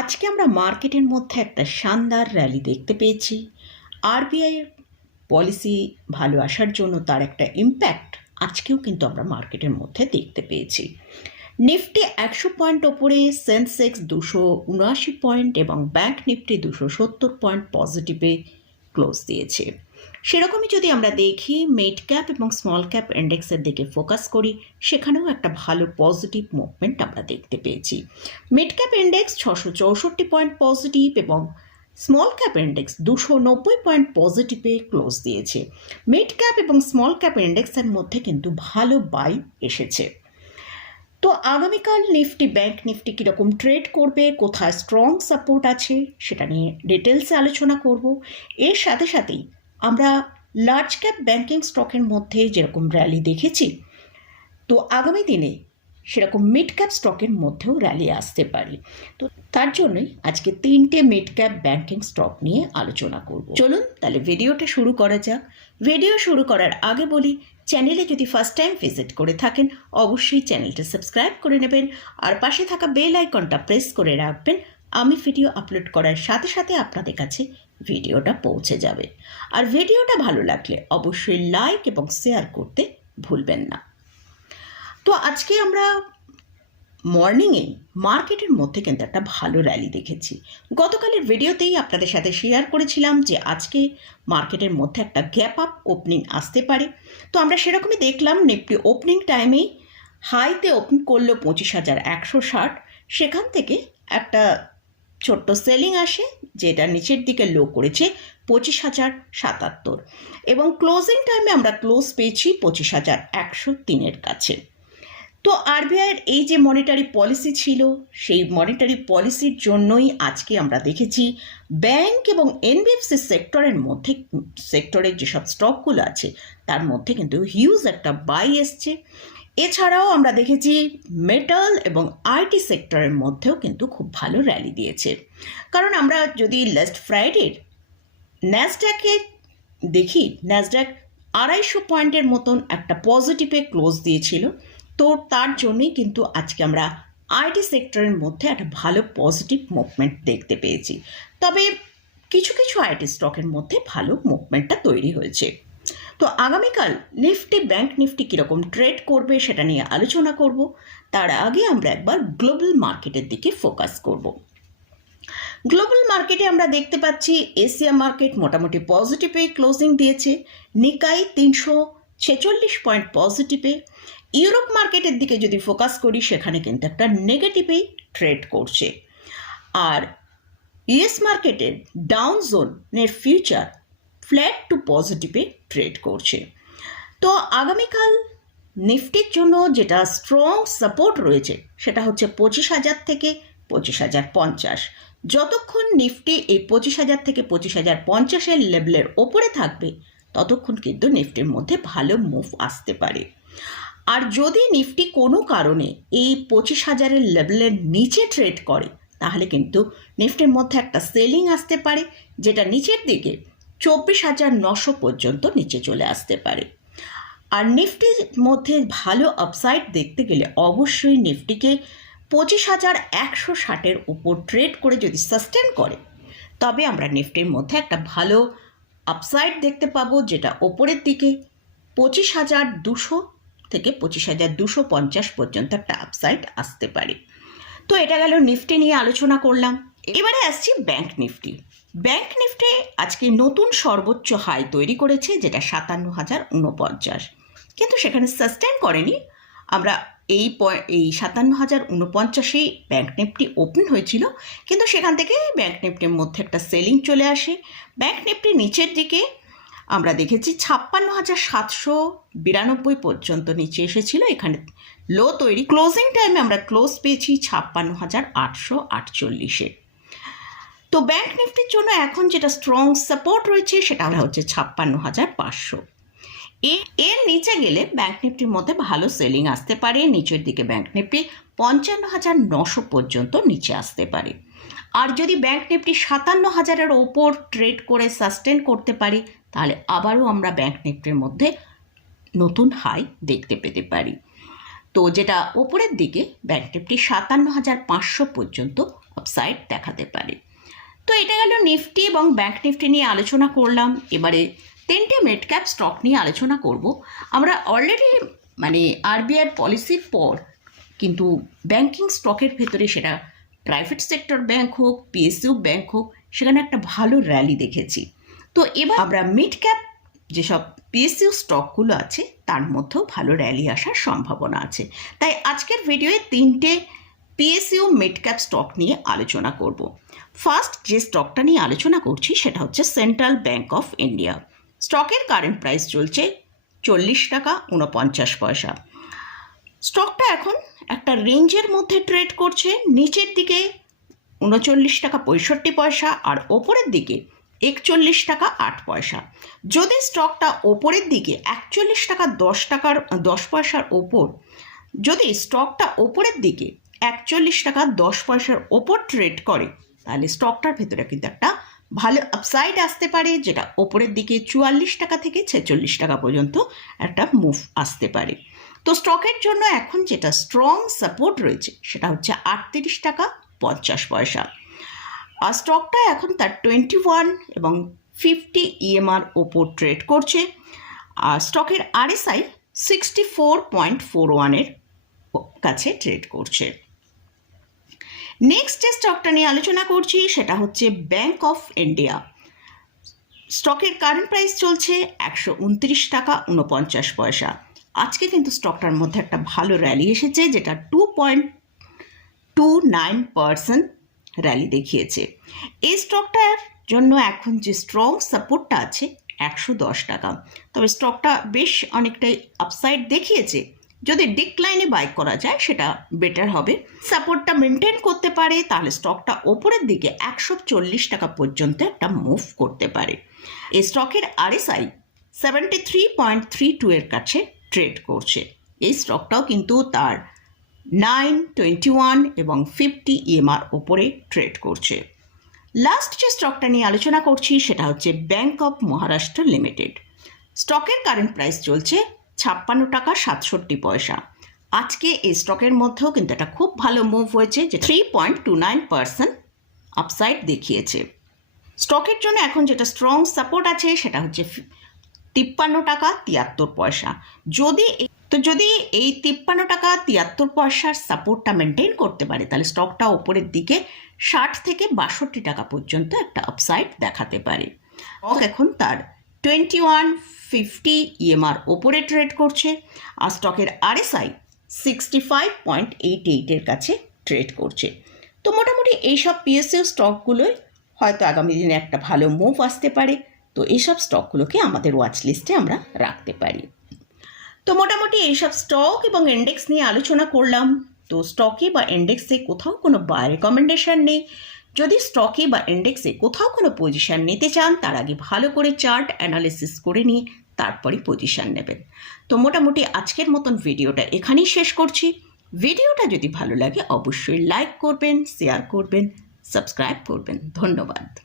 আজকে আমরা মার্কেটের মধ্যে একটা শানদার র্যালি দেখতে পেয়েছি। আরবিআইয়ের পলিসি ভালো আসার জন্য তার একটা ইম্প্যাক্ট আজকেও কিন্তু আমরা মার্কেটের মধ্যে দেখতে পেয়েছি। নিফটি একশো পয়েন্ট ওপরে সেন্সেক্স দুশো উনআশি পয়েন্ট এবং ব্যাঙ্ক নিফটি দুশো সত্তর পয়েন্ট পজিটিভে ক্লোজ দিয়েছে। সেরকমই যদি আমরা দেখি মিড ক্যাপ এবং স্মল ক্যাপ ইন্ডেক্সের দিকে ফোকাস করি, সেখানেও একটা ভালো পজিটিভ মুভমেন্ট আমরা দেখতে পেয়েছি। মিড ক্যাপ ইন্ডেক্স ছশো চৌষট্টি পয়েন্ট পজিটিভ এবং স্মল ক্যাপ ইন্ডেক্স দুশো নব্বই পয়েন্ট পজিটিভে ক্লোজ দিয়েছে। মিড ক্যাপ এবং স্মল ক্যাপ ইন্ডেক্সের মধ্যে কিন্তু ভালো বাই এসেছে। তো আগামীকাল নিফটি ব্যাংক নিফটি কীরকম ট্রেড করবে, কোথায় স্ট্রং সাপোর্ট আছে, সেটা নিয়ে ডিটেলসে আলোচনা করব। এর সাথে সাথেই আমরা লার্জ ক্যাপ ব্যাঙ্কিং স্টকের মধ্যে যেরকম র্যালি দেখেছি, তো আগামী দিনে সেরকম মিড ক্যাপ স্টকের মধ্যেও র্যালি আসতে পারে। তো তার জন্যই আজকে তিনটে মিড ক্যাপ ব্যাঙ্কিং স্টক নিয়ে আলোচনা করব। চলুন তাহলে ভিডিওটা শুরু করা যাক। ভিডিও শুরু করার আগে বলি চ্যানেলে যদি ফার্স্ট টাইম ভিজিট করে থাকেন, অবশ্যই চ্যানেলটা সাবস্ক্রাইব করে নেবেন, আর পাশে থাকা বেল আইকনটা প্রেস করে রাখবেন আমি ভিডিও আপলোড করার সাথে সাথে আপনাদের কাছে ভিডিওটা পৌঁছে যাবে। আর ভিডিওটা ভালো লাগলে অবশ্যই লাইক এবং শেয়ার করতে ভুলবেন না। তো আজকে আমরা মর্নিংয়ে মার্কেটের মধ্যে কিন্তু একটা ভালো র্যালি দেখেছি। গতকালের ভিডিওতেই আপনাদের সাথে শেয়ার করেছিলাম যে আজকে মার্কেটের মধ্যে একটা গ্যাপ আপ ওপেনিং আসতে পারে। তো আমরা সেরকমই দেখলাম নিফটি ওপেনিং টাইমেই হাইতে ওপেন করল পঁচিশ হাজার একশো ষাট। সেখান থেকে একটা ছোট্ট সেলিং আসে, যেটা নিচের দিকে লো করেছে পঁচিশ হাজার সাতাত্তর। এবং ক্লোজিং টাইমে আমরা ক্লোজ পেয়েছি পঁচিশ হাজার একশো তিনের কাছে। তো আরবিআইয়ের এই যে মনিটারি পলিসি ছিল, সেই মনিটারি পলিসির জন্যই আজকে আমরা দেখেছি ব্যাংক এবং এনবিএফসি সেক্টরের মধ্যে সেক্টরের যেসব স্টকগুলো আছে, তার মধ্যে কিন্তু হিউজ একটা বাই এসছে। এছাড়াও আমরা দেখেছি মেটাল এবং আইটি সেক্টরের মধ্যেও কিন্তু খুব ভালো র্যালি দিয়েছে। কারণ আমরা যদি লাস্ট ফ্রাইডের ন্যাসড্যাকে দেখি ন্যাসড্যাক আড়াইশো পয়েন্টের মতন একটা পজিটিভে ক্লোজ দিয়েছিল। তো তার জন্যই কিন্তু আজকে আমরা আইটি সেক্টরের মধ্যে একটা ভালো পজিটিভ মুভমেন্ট দেখতে পেয়েছি। তবে কিছু কিছু আইটি স্টকের মধ্যে ভালো মুভমেন্টটা তৈরি হয়েছে। তো আগামীকাল নিফটি ব্যাংক নিফটি কীরকম ট্রেড করবে সেটা নিয়ে আলোচনা করব। তার আগে আমরা একবার গ্লোবাল মার্কেটের দিকে ফোকাস করব। গ্লোবাল মার্কেটে আমরা দেখতে পাচ্ছি এশিয়া মার্কেট মোটামুটি পজিটিভে ক্লোজিং দিয়েছে। নিকাই তিনশো ছেচল্লিশ পয়েন্ট পজিটিভে। ইউরোপ মার্কেটের দিকে যদি ফোকাস করি, সেখানে কিন্তু একটা নেগেটিভেই ট্রেড করছে। আর ইউএস মার্কেটের ডাউন জোনের ফিউচার ফ্ল্যাট টু পজিটিভে ট্রেড করছে। তো আগামীকাল নিফটির জন্য যেটা স্ট্রং সাপোর্ট রয়েছে, সেটা হচ্ছে পঁচিশ হাজার থেকে পঁচিশ হাজার পঞ্চাশ। যতক্ষণ নিফটি এই পঁচিশ হাজার থেকে পঁচিশ হাজার পঞ্চাশের লেভেলের ওপরে থাকবে, ততক্ষণ কিন্তু নিফটির মধ্যে ভালো মুভ আসতে পারে। আর যদি নিফটি কোনো কারণে এই পঁচিশ হাজারের লেভেলের নিচে ট্রেড করে, তাহলে কিন্তু নিফটির মধ্যে একটা সেলিং আসতে পারে, যেটা নিচের দিকে চব্বিশ হাজার নশো পর্যন্ত নিচে চলে আসতে পারে। আর নিফটির মধ্যে ভালো আপসাইড দেখতে গেলে অবশ্যই নিফটিকে পঁচিশ হাজার একশো ষাটের উপর ট্রেড করে যদি সাস্টেন করে, তবে আমরা নিফটির মধ্যে একটা ভালো আপসাইড দেখতে পাবো, যেটা ওপরের দিকে পঁচিশ হাজার দুশো থেকে পঁচিশ হাজার দুশো পঞ্চাশ পর্যন্ত একটা আপসাইড আসতে পারে। তো এটা গেল নিফটি নিয়ে আলোচনা করলাম। এবারে আসছি ব্যাংক নিফটি ব্যাংক নিফটি আজকে নতুন সর্বোচ্চ হাই তৈরি করেছে, যেটা সাতান্ন হাজার উনপঞ্চাশ কিন্তু সেখানে সাস্টেন করেনি। আমরা এই এই সাতান্ন হাজার উনপঞ্চাশেই ব্যাংক নিফটি ওপেন হয়েছিল। কিন্তু সেখান থেকে ব্যাংক নিফটির মধ্যে একটা সেলিং চলে আসে। ব্যাংক নিফটি নিচের দিকে আমরা দেখেছি ছাপ্পান্ন হাজার সাতশো বিরানব্বই পর্যন্ত নিচে এসেছিল। এখানে লো তৈরি। ক্লোজিং টাইমে আমরা ক্লোজ পেয়েছি ছাপ্পান্ন হাজার আটশো আটচল্লিশে। তো ব্যাংক নিফটির জন্য এখন যেটা স্ট্রং সাপোর্ট রয়েছে সেটা হচ্ছে ছাপ্পান্ন হাজার পাঁচশো। এর নিচে গেলে ব্যাংক নিফটির মধ্যে ভালো সেলিং আসতে পারে, নিচের দিকে ব্যাংক নিফটি পঞ্চান্ন হাজার নশো পর্যন্ত নিচে আসতে পারে। আর যদি ব্যাংক নিফটি সাতান্ন হাজারের ওপর ট্রেড করে সাস্টেন করতে পারি, তাহলে আবারও আমরা ব্যাংক নিফটির মধ্যে নতুন হাই দেখতে পেতে পারি। তো যেটা ওপরের দিকে ব্যাংক নিফটি সাতান্ন হাজার পাঁচশো পর্যন্ত আপসাইড দেখাতে পারে। তো এটা গেল নিফটি এবং ব্যাঙ্ক নিফটি নিয়ে আলোচনা করলাম। এবারে তিনটে মিড ক্যাপ স্টক নিয়ে আলোচনা করব। আমরা অলরেডি মানে আরবিআইয়ের পলিসির পর কিন্তু ব্যাংকিং স্টকের ভেতরে সেটা প্রাইভেট সেক্টর ব্যাংক হোক পিএসইউ ব্যাংক হোক, সেখানে একটা ভালো র্যালি দেখেছি। তো এবার আমরা মিড ক্যাপ যেসব পিএসইউ স্টকগুলো আছে, তার মধ্যেও ভালো র্যালি আসার সম্ভাবনা আছে। তাই আজকের ভিডিওয়ে তিনটে পিএসইউ মিড ক্যাপ স্টক নিয়ে আলোচনা করব। ফার্স্ট যে স্টকটা নিয়ে আলোচনা করছি, সেটা হচ্ছে সেন্ট্রাল ব্যাংক অফ ইন্ডিয়া স্টকের কারেন্ট প্রাইস চলছে চল্লিশ টাকা উনপঞ্চাশ পয়সা। স্টকটা এখন একটা রেঞ্জের মধ্যে ট্রেড করছে, নিচের দিকে উনচল্লিশ টাকা পঁয়ষট্টি পয়সা আর ওপরের দিকে একচল্লিশ টাকা আট পয়সা। যদি স্টকটা ওপরের দিকে একচল্লিশ টাকা দশ টাকার, দশ পয়সার ওপর, যদি স্টকটা ওপরের দিকে একচল্লিশ টাকা দশ পয়সার ওপর ট্রেড করে তাহলে স্টকটার ভেতরে কিন্তু একটা ভালো আপসাইড আসতে পারে, যেটা ওপরের দিকে চুয়াল্লিশ টাকা থেকে ছেচল্লিশ টাকা পর্যন্ত একটা মুভ আসতে পারে। তো স্টকের জন্য এখন যেটা স্ট্রং সাপোর্ট রয়েছে, সেটা হচ্ছে আটত্রিশ টাকা পঞ্চাশ পয়সা। আর স্টকটা এখন তার টোয়েন্টি ওয়ান এবং ফিফটি ইএমআর ওপর ট্রেড করছে। আর স্টকের RSI sixty four point four ওয়ানের কাছে ট্রেড করছে। নেক্সট যে স্টকটা নিয়ে আলোচনা করছি, সেটা হচ্ছে ব্যাংক অফ ইন্ডিয়া স্টকের কারেন্ট প্রাইস চলছে একশো উনত্রিশ টাকা উনপঞ্চাশ পয়সা। আজকে কিন্তু স্টকটার মধ্যে একটা ভালো র্যালি এসেছে, যেটা two point two nine percent rally দেখিয়েছে। এই স্টকটার জন্য এখন যে স্ট্রং সাপোর্টটা আছে, একশো দশ টাকা। তবে স্টকটা বেশ অনেকটাই আপসাইড দেখিয়েছে। যদি ডিক্লাইনে বাই করা যায়, সেটা বেটার হবে। সাপোর্টটা মেনটেন করতে পারে, তাহলে স্টকটা ওপরের দিকে একশো চল্লিশ টাকা পর্যন্ত একটা মুভ করতে পারে। এই স্টকের RSI seventy three point three two এর কাছে ট্রেড করছে। এই স্টকটাও কিন্তু তার নাইন টোয়েন্টি ওয়ান এবং ফিফটি ইএমআর ওপরে ট্রেড করছে। লাস্ট যে স্টকটা নিয়ে আলোচনা করছি, সেটা হচ্ছে ব্যাংক অফ মহারাষ্ট্র লিমিটেড স্টকের কারেন্ট প্রাইস চলছে ছাপ্পান্ন টাকা সাতষট্টি পয়সা। আজকে এই স্টকের মধ্যেও কিন্তু একটা খুব ভালো মুভ হয়েছে, যে three point two nine percent upside দেখিয়েছে। স্টকের জন্য এখন যেটা স্ট্রং সাপোর্ট আছে, সেটা হচ্ছে তিপ্পান্ন টাকা তিয়াত্তর পয়সা। যদি তো যদি এই তিপ্পান্ন টাকা তিয়াত্তর পয়সার সাপোর্টটা মেনটেন করতে পারে, তাহলে স্টকটা ওপরের দিকে ষাট থেকে বাষট্টি টাকা পর্যন্ত একটা আপসাইড দেখাতে পারে। এখন তার টোয়েন্টি ওয়ান ফিফটি ইএমআর ওপরে ট্রেড করছে আর স্টকের RSI sixty five point eight এইটের কাছে ট্রেড করছে। তো মোটামুটি এইসব পিএসইউ স্টকগুলোই হয়তো আগামী দিনে একটা ভালো মুভ আসতে পারে। তো এইসব স্টকগুলোকে আমাদের ওয়াচ লিস্টে আমরা রাখতে পারি। তো মোটামুটি এইসব স্টক এবং ইন্ডেক্স নিয়ে আলোচনা করলাম। তো স্টকে বা ইন্ডেক্সে কোথাও কোনো বাই রেকমেন্ডেশন নেই। যদি স্টকে বা ইন্ডেক্সে কোথাও কোনো পজিশান নিতে চান, তার আগে ভালো করে চার্ট অ্যানালিসিস করে নিয়ে তারপরে পজিশান নেবেন। তো মোটামুটি আজকের মতন ভিডিওটা এখানেই শেষ করছি। ভিডিওটা যদি ভালো লাগে, অবশ্যই লাইক করবেন শেয়ার করবেন সাবস্ক্রাইব করবেন। ধন্যবাদ।